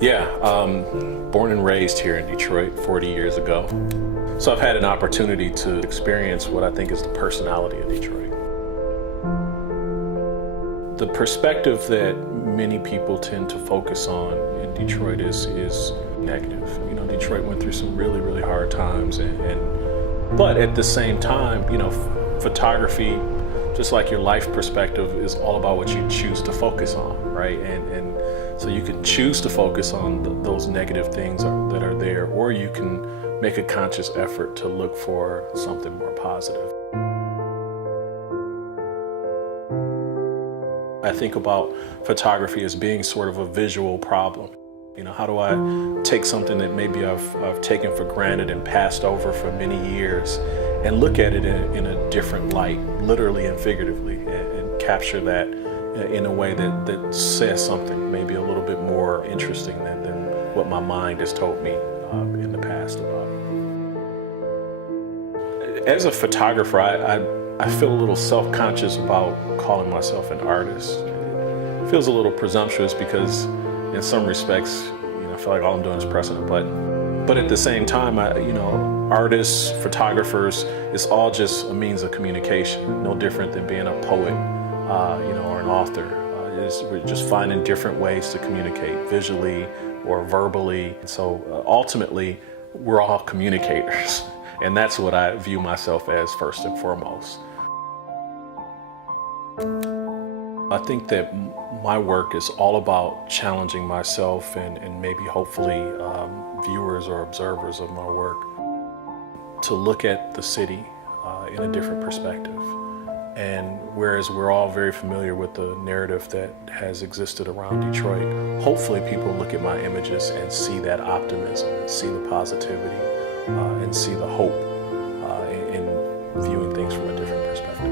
Yeah, born and raised here in Detroit 40 years ago. So I've had an opportunity to experience what I think is the personality of Detroit. The perspective that many people tend to focus on in Detroit is negative. You know, Detroit went through some really, really hard times, but at the same time, you know, photography, just like your life perspective, is all about what you choose to focus on, right? And so you can choose to focus on those negative things that are there, or you can make a conscious effort to look for something more positive. I think about photography as being sort of a visual problem. You know, how do I take something that maybe I've taken for granted and passed over for many years and look at it in a different light, literally and figuratively, and capture that in a way that says something maybe a little bit more interesting than what my mind has told me in the past about it. As a photographer, I feel a little self-conscious about calling myself an artist. It feels a little presumptuous because in some respects, you know, I feel like all I'm doing is pressing a button. But at the same time, artists, photographers, it's all just a means of communication, no different than being a poet, or an author. We're just finding different ways to communicate visually or verbally. So ultimately, we're all communicators. And that's what I view myself as first and foremost. I think that my work is all about challenging myself and maybe hopefully viewers or observers of my work to look at the city in a different perspective. And whereas we're all very familiar with the narrative that has existed around Detroit, hopefully people look at my images and see that optimism, and see the positivity, and see the hope in viewing things from a different perspective.